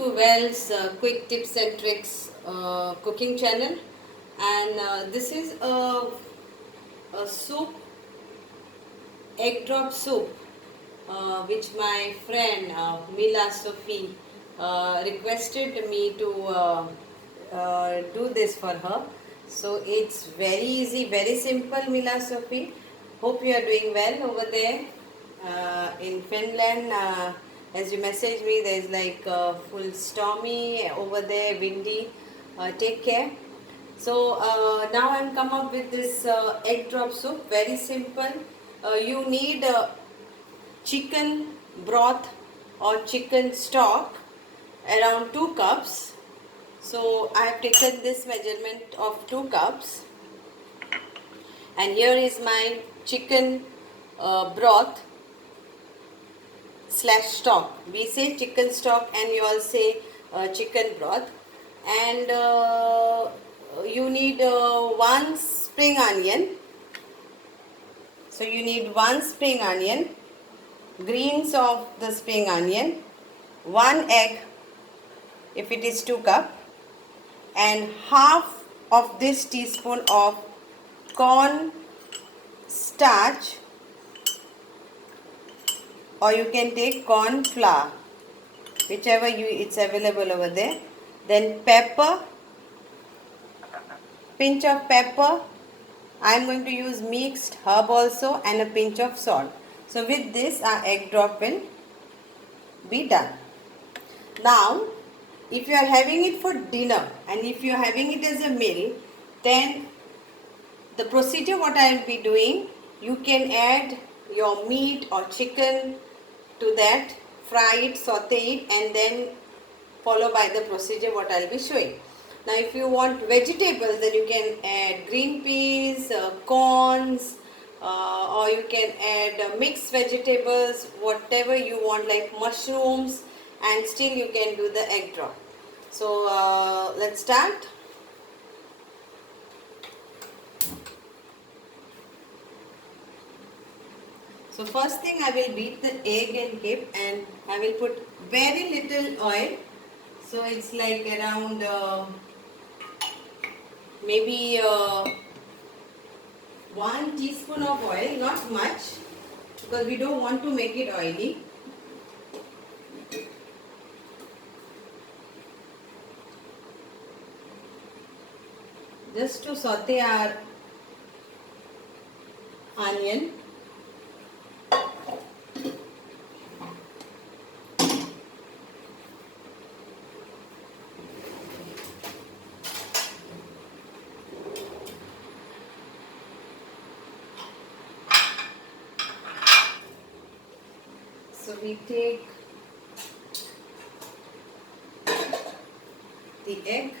to Wells Quick Tips and Tricks cooking channel, and this is a soup, egg drop soup, which my friend Mila Sophie requested me to do this for her. So it's very easy, very simple, Mila Sophie. Hope you are doing well over there in Finland. As you messaged me, there's like full stormy over there, windy. Take care. So now I'm come up with this egg drop soup. Very simple. You need chicken broth or chicken stock around 2 cups. So I have taken this measurement of 2 cups, and here is my chicken broth slash stock. We say chicken stock and you all say chicken broth. And you need 1 spring onion. So you need 1 spring onion, greens of the spring onion, 1 egg if it is 2 cup, and half of this teaspoon of corn starch, or you can take corn flour, whichever it's available over there. Then pepper, pinch of pepper. I am going to use mixed herb also, and a pinch of salt. So with this our egg drop will be done. Now if you are having it for dinner and if you are having it as a meal, then the procedure what I will be doing, you can add your meat or chicken to that, fry it, saute it, and then follow by the procedure what I will be showing. Now if you want vegetables, then you can add green peas, corns, or you can add mixed vegetables, whatever you want, like mushrooms, and still you can do the egg drop. So let's start. So first thing, I will beat the egg and keep, and I will put very little oil. So it's like around maybe 1 teaspoon of oil, not much, because we don't want to make it oily. Just to saute our onion. So we take the egg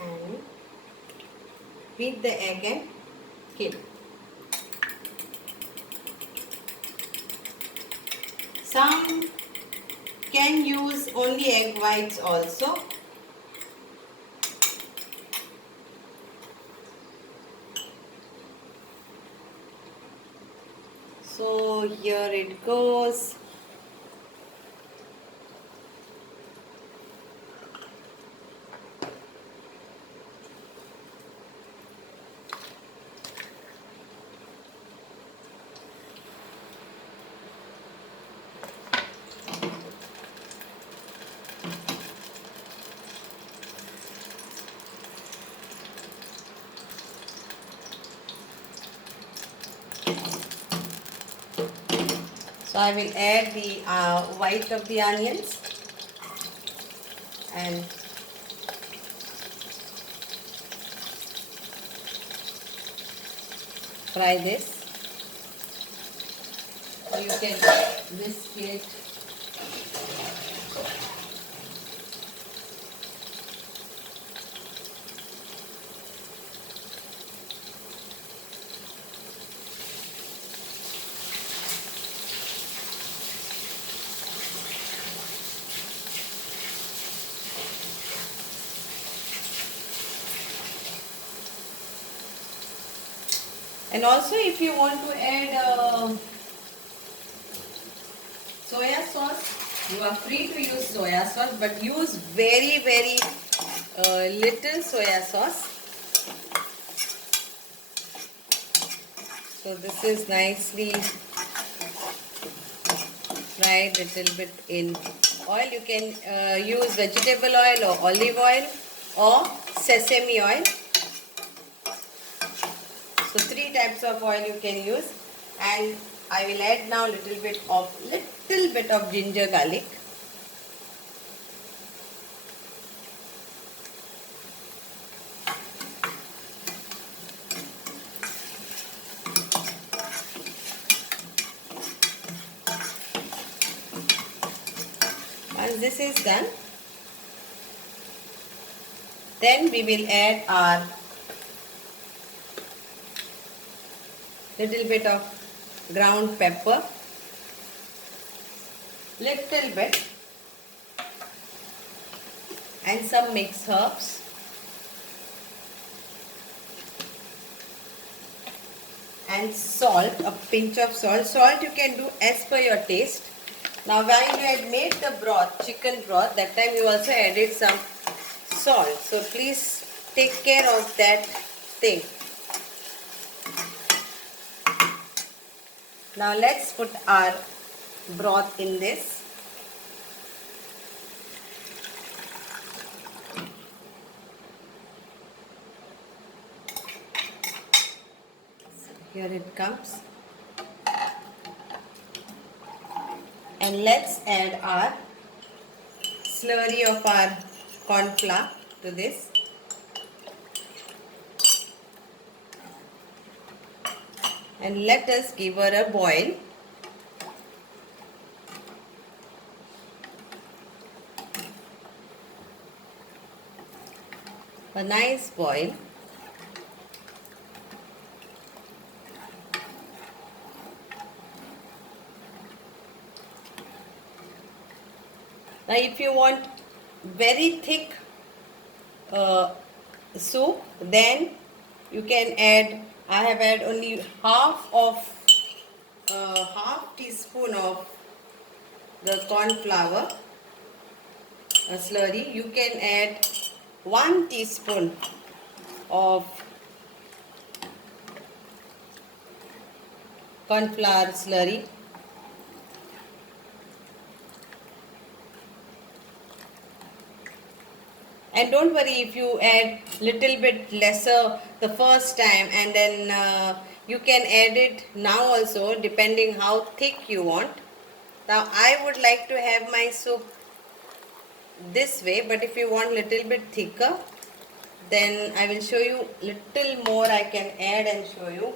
and beat the egg and kill. Some can use only egg whites also. So here it goes. So I will add the white of the onions and fry this. So you can whisk it. And also if you want to add Soya sauce, you are free to use soya sauce, but use very, very little soya sauce. So this is nicely fried little bit in oil. You can use vegetable oil or olive oil or sesame oil. So 3 types of oil you can use, and I will add now little bit of ginger garlic. Once this is done, then we will add our little bit of ground pepper, little bit, and some mixed herbs. And salt, a pinch of salt. Salt you can do as per your taste. Now when you had made the broth, chicken broth, that time you also added some salt. So please take care of that thing. Now let's put our broth in this. Here it comes. And let's add our slurry of our corn flour to this. And let us give her a boil. A nice boil. Now if you want very thick soup, then you can add, I have add only half teaspoon of the corn flour slurry. You can add 1 teaspoon of corn flour slurry. And don't worry if you add little bit lesser the first time, and then you can add it now also depending how thick you want. Now I would like to have my soup this way, but if you want little bit thicker, then I will show you little more I can add and show you.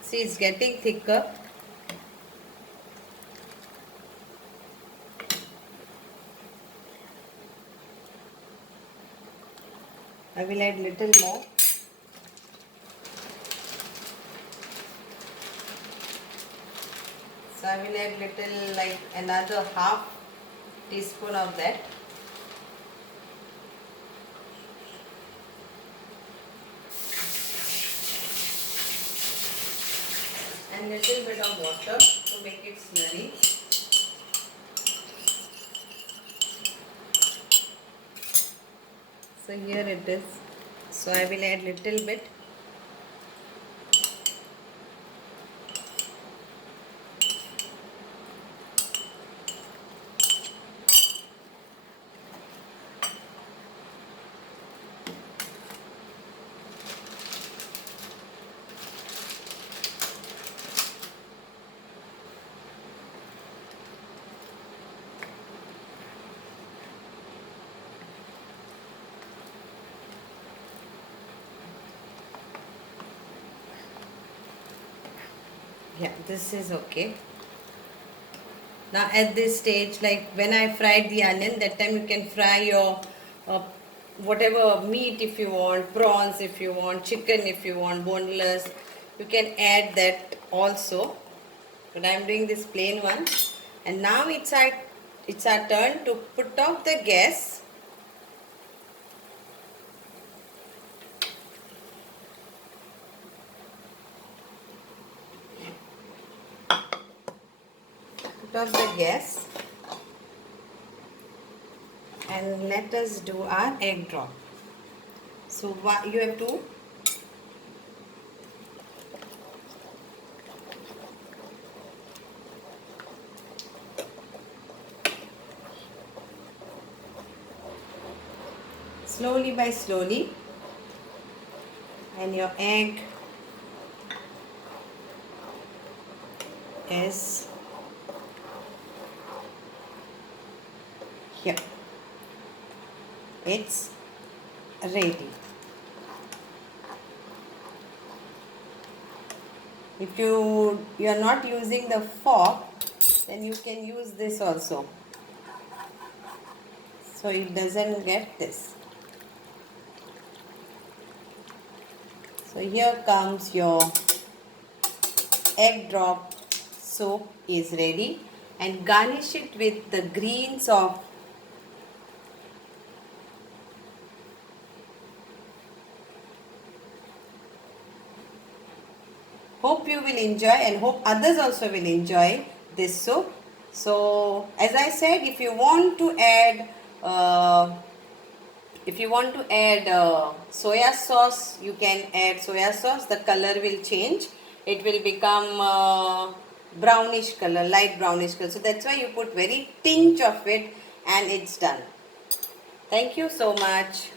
See, it's getting thicker. I will add little more. So I will add little, like another half teaspoon of that. And little bit of water to make it slurry. So here it is. So I will add little bit. Yeah, this is okay. Now at this stage, like when I fried the onion, that time you can fry your whatever meat if you want, prawns if you want, chicken if you want, boneless. You can add that also. But I am doing this plain one. And now it's our turn to put off the gas. off the gas and let us do our egg drop. So you have to slowly by slowly, and your egg is here. It's ready. If you are not using the fork, then you can use this also, so it doesn't get this. So here comes your egg drop soup is ready, and garnish it with the greens of hope you will enjoy, and hope others also will enjoy this soup. So as I said, if you want to add soya sauce, you can add soya sauce. The color will change. It will become brownish color, light brownish color. So that's why you put very tinge of it, and it's done. Thank you so much.